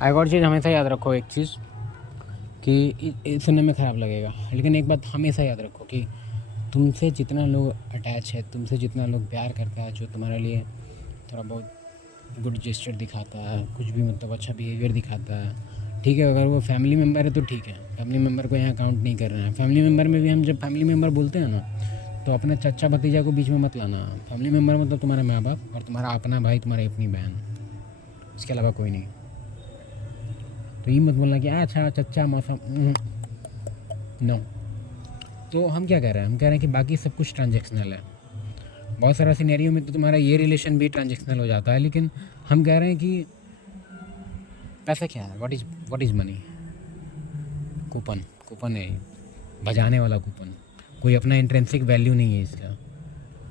एक और चीज़ हमेशा याद रखो, एक चीज़ कि सुनने में ख़राब लगेगा, लेकिन एक बात हमेशा याद रखो कि तुमसे जितना लोग अटैच है, तुमसे जितना लोग प्यार करता है, जो तुम्हारे लिए थोड़ा बहुत गुड जेस्चर दिखाता है, कुछ भी मतलब अच्छा बिहेवियर दिखाता है, ठीक है, अगर वो फैमिली मेम्बर है तो ठीक है, फैमिली मेम्बर को यहाँ काउंट नहीं कर रहे हैं। फैमिली मेम्बर में भी हम जब फैमिली मेम्बर बोलते हैं ना, तो अपने चचा भतीजा को बीच में मत लाना। फैमिली मेम्बर मतलब तुम्हारे माँ बाप और तुम्हारा अपना भाई, तुम्हारी अपनी बहन, इसके अलावा कोई नहीं। तो ये मत बोलना कि अच्छा चचा मौसा, नो। तो हम क्या कह रहे हैं, हम कह रहे हैं कि बाकी सब कुछ ट्रांजेक्शनल है। बहुत सारा सिनेरियो में तो तुम्हारा ये रिलेशन भी ट्रांजेक्शनल हो जाता है, लेकिन हम कह रहे हैं कि पैसा क्या है, what is money? Coupon, coupon है, बजाने वाला कूपन। कोई अपना इंट्रेंसिक वैल्यू नहीं है इसका।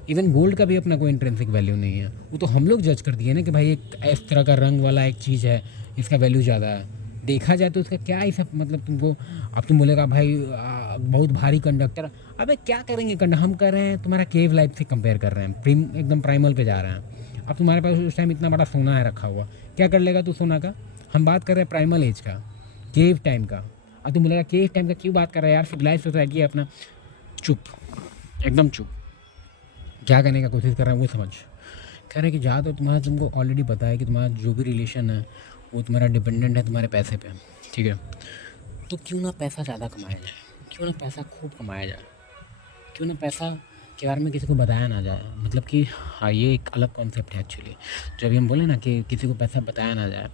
इवन गोल्ड का भी अपना कोई इंट्रेंसिक वैल्यू नहीं है। वो तो हम लोग जज कर दिए ना कि भाई एक इस तरह का रंग वाला एक चीज़ है, इसका वैल्यू ज़्यादा है। देखा जाए तो इसका क्या ही सब मतलब तुमको, अब तुम बोलेगा भाई बहुत भारी कंडक्टर। अबे क्या करेंगे कंडक्टर? हम कर रहे हैं तुम्हारा केव लाइफ से कंपेयर कर रहे हैं, एकदम प्राइमल पे जा रहे हैं। अब तुम्हारे पास उस टाइम इतना बड़ा सोना है रखा हुआ, क्या कर लेगा तू सोना का? हम बात कर रहे हैं प्राइमल एज का, केव टाइम का। अब तुम बोलेगा केव टाइम का क्यों बात कर रहा है यार, सिविलाइज सोसाइटी है अपना। चुप, एकदम चुप। क्या करने का कोशिश कर रहे हैं वो समझ। कह रहे हैं कि जहाँ तो तुम्हारा, तुमको ऑलरेडी पता है कि तुम्हारा जो भी रिलेशन है वो तुम्हारा डिपेंडेंट है तुम्हारे पैसे पे, ठीक है? तो क्यों ना पैसा ज़्यादा कमाया जाए, क्यों ना पैसा खूब कमाया जाए, क्यों ना पैसा के बारे में किसी को बताया ना जाए। मतलब कि हाँ, ये एक अलग कॉन्सेप्ट है एक्चुअली। जब हम बोले ना कि किसी को पैसा बताया ना जाए,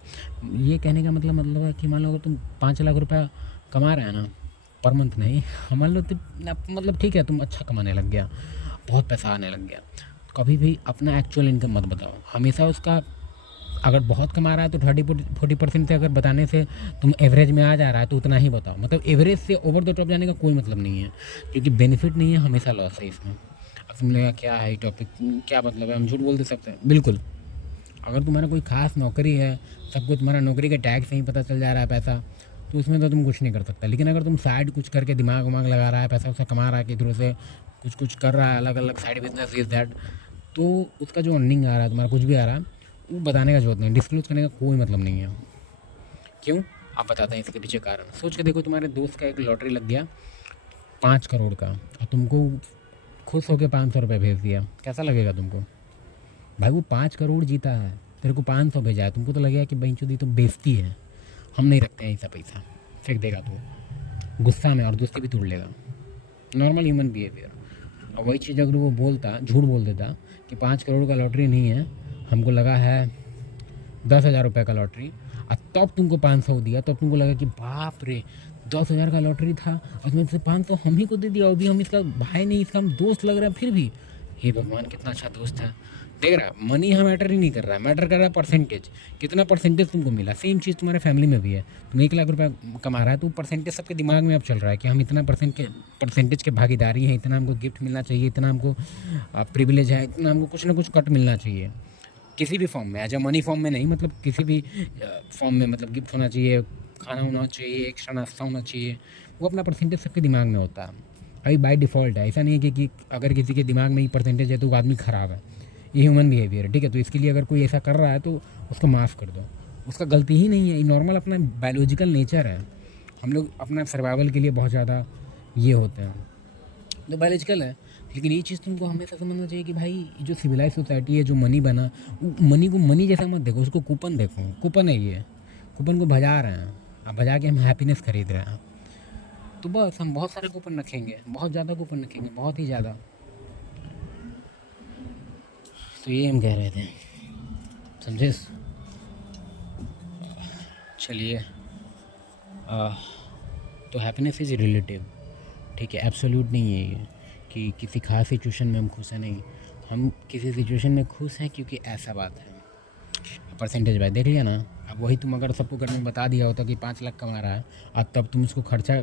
ये कहने का मतलब है कि मान लो अगर तुम 5 लाख रुपया कमा रहे हैं ना पर मंथ, नहीं मान लो तो मतलब ठीक है, तुम अच्छा कमाने लग गया, बहुत पैसा आने लग गया, कभी भी अपना एक्चुअल इनकम मत बताओ। हमेशा उसका, अगर बहुत कमा रहा है तो 30-40% से अगर बताने से तुम एवरेज में आ जा रहा है तो उतना ही बताओ। मतलब एवरेज से ओवर द टॉप जाने का कोई मतलब नहीं है, क्योंकि बेनिफिट नहीं है, हमेशा लॉस है इसमें। अब तुम लगेगा क्या है टॉपिक, क्या मतलब है, हम झूठ बोल दे सकते हैं? बिल्कुल। अगर तुम्हारा कोई खास नौकरी है, सबको तुम्हारा नौकरी के टैग से ही पता चल जा रहा है पैसा, तो उसमें तो तुम कुछ नहीं कर सकता। लेकिन अगर तुम साइड कुछ करके दिमाग उमाग लगा रहा है, पैसा उसे कमा रहा है, कि से कुछ कुछ कर रहा है, अलग अलग साइड बिजनेस इज दैट, तो उसका जो अर्निंग आ रहा है, तुम्हारा कुछ भी आ रहा है, वो बताने का जरूरत नहीं, डिस्क्लोज करने का कोई मतलब नहीं है। क्यों? आप बताते हैं इसके पीछे कारण। सोच के देखो, तुम्हारे दोस्त का एक लॉटरी लग गया 5 करोड़ का, और तुमको खुश होकर 500 रुपये भेज दिया, कैसा लगेगा तुमको? भाई वो 5 करोड़ जीता है, तेरे को 500 भेजा है, तुमको तो लगेगा कि बेंचोदी तो बेइज्जती है, हम नहीं रखते हैं ऐसा पैसा, फेंक देगा तो गुस्सा में, और दोस्ती भी तोड़ लेगा। Normal human behaviour. और वही चीज़ अगर वो बोलता, झूठ बोल देता कि 5 करोड़ का लॉटरी नहीं है, हमको लगा है 10,000 रुपये का लॉटरी, और तब तुमको 500 दिया, तब तुमको लगा कि बाप रे 10,000 का लॉटरी था और उसमें से 500 हम ही को दे दिया, और भी हम इसका भाई नहीं, इसका हम दोस्त लग रहा है, फिर भी हे भगवान कितना अच्छा दोस्त है। देख रहा, मनी यहाँ मैटर ही नहीं कर रहा है, मैटर कर रहा है परसेंटेज, कितना परसेंटेज तुमको मिला। सेम चीज़ तुम्हारे फैमिली में भी है, तुम 1 लाख रुपया कमा रहा है तो परसेंटेज सबके दिमाग में अब चल रहा है कि हम इतना परसेंटेज के भागीदारी है, इतना हमको गिफ्ट मिलना चाहिए, इतना हमको प्रिविलेज है, इतना हमको कुछ ना कुछ कट मिलना चाहिए, किसी भी फॉर्म में, एज अ मनी फॉर्म में नहीं, मतलब किसी भी फॉर्म में, मतलब गिफ्ट होना चाहिए, खाना होना चाहिए, एक्स्ट्रा नाश्ता होना चाहिए, वो अपना परसेंटेज सबके दिमाग में होता है। अभी बाय डिफ़ॉल्ट है, ऐसा नहीं है कि अगर किसी के दिमाग में ही परसेंटेज है तो वो आदमी ख़राब है, ये ह्यूमन बिहेवियर है, ठीक है? तो इसके लिए अगर कोई ऐसा कर रहा है तो उसको माफ़ कर दो, उसका गलती ही नहीं है, ये नॉर्मल अपना बायोलॉजिकल नेचर है। हम लोग अपना सर्वाइवल के लिए बहुत ज़्यादा ये होते हैं, तो बायोलॉजिकल है। लेकिन ये चीज़ तुमको हमेशा समझना चाहिए कि भाई जो सिविलाइज सोसाइटी है, जो मनी बना, मनी को मनी जैसा मत देखो, उसको कूपन देखो, कूपन है ये, कूपन को भजा रहे हैं, अब भजा के हम हैप्पीनेस खरीद रहे हैं। तो बस हम बहुत सारे कूपन रखेंगे, बहुत ज़्यादा कूपन रखेंगे, बहुत ही ज़्यादा। तो ये हम कह रहे थे, समझे? चलिए, तो हैप्पीनेस इज़ रिलेटिव, ठीक है, एब्सोल्यूट नहीं है ये कि किसी खास सिचुएशन में हम खुश हैं, नहीं, हम किसी सिचुएशन में खुश हैं क्योंकि ऐसा बात है। परसेंटेज भाई देख लिया ना, अब वही तुम अगर सबको घर में बता दिया होता कि 5 लाख कमा रहा है, और तब तुम उसको खर्चा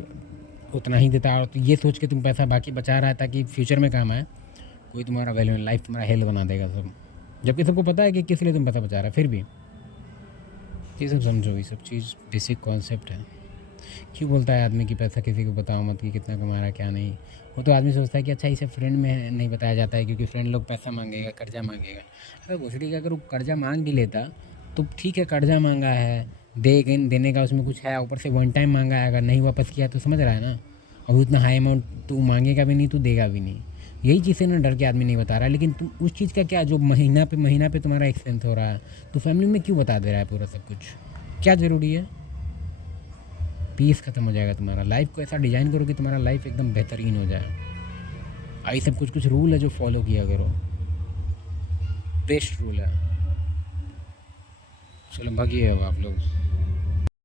उतना ही देता, और तो ये सोच के तुम पैसा बाकी बचा रहा है ताकि फ्यूचर में काम आए, कोई तुम्हारा वैल्यू नहीं, लाइफ तुम्हारा हेल बना देगा सब, जबकि सबको पता है कि किस लिए तुम पैसा बचा रहा है। फिर भी ये सब समझो, ये सब चीज़ बेसिक कॉन्सेप्ट है। क्यों बोलता है आदमी कि पैसा किसी को बताओ मत कि कितना कमा रहा है क्या नहीं, वो तो आदमी सोचता है कि अच्छा इसे फ्रेंड में नहीं बताया जाता है क्योंकि फ्रेंड लोग पैसा मांगेगा, कर्जा मांगेगा। अरे भोसड़ी का, अगर वो कर्जा मांग भी लेता तो ठीक है, कर्जा मांगा है, देने का उसमें कुछ है, ऊपर से वन टाइम मांगा है, अगर नहीं वापस किया तो समझ रहा है ना। और उतना हाई अमाउंट तू मांगेगा भी नहीं, तू देगा भी नहीं। यही चीज़ें ना डर के आदमी नहीं बता रहा है। लेकिन तुम उस चीज़ का क्या, जो महीना पे तुम्हारा एक्सपेंस हो रहा है, तो फैमिली में क्यों बता दे रहा है पूरा सब कुछ, क्या ज़रूरी है। पीस ख़त्म हो जाएगा तुम्हारा। लाइफ को ऐसा डिज़ाइन करो कि तुम्हारा लाइफ एकदम बेहतरीन हो जाए। आई सब कुछ कुछ रूल है जो फॉलो किया करो, बेस्ट रूल है। चलो भागिए अब आप लोग।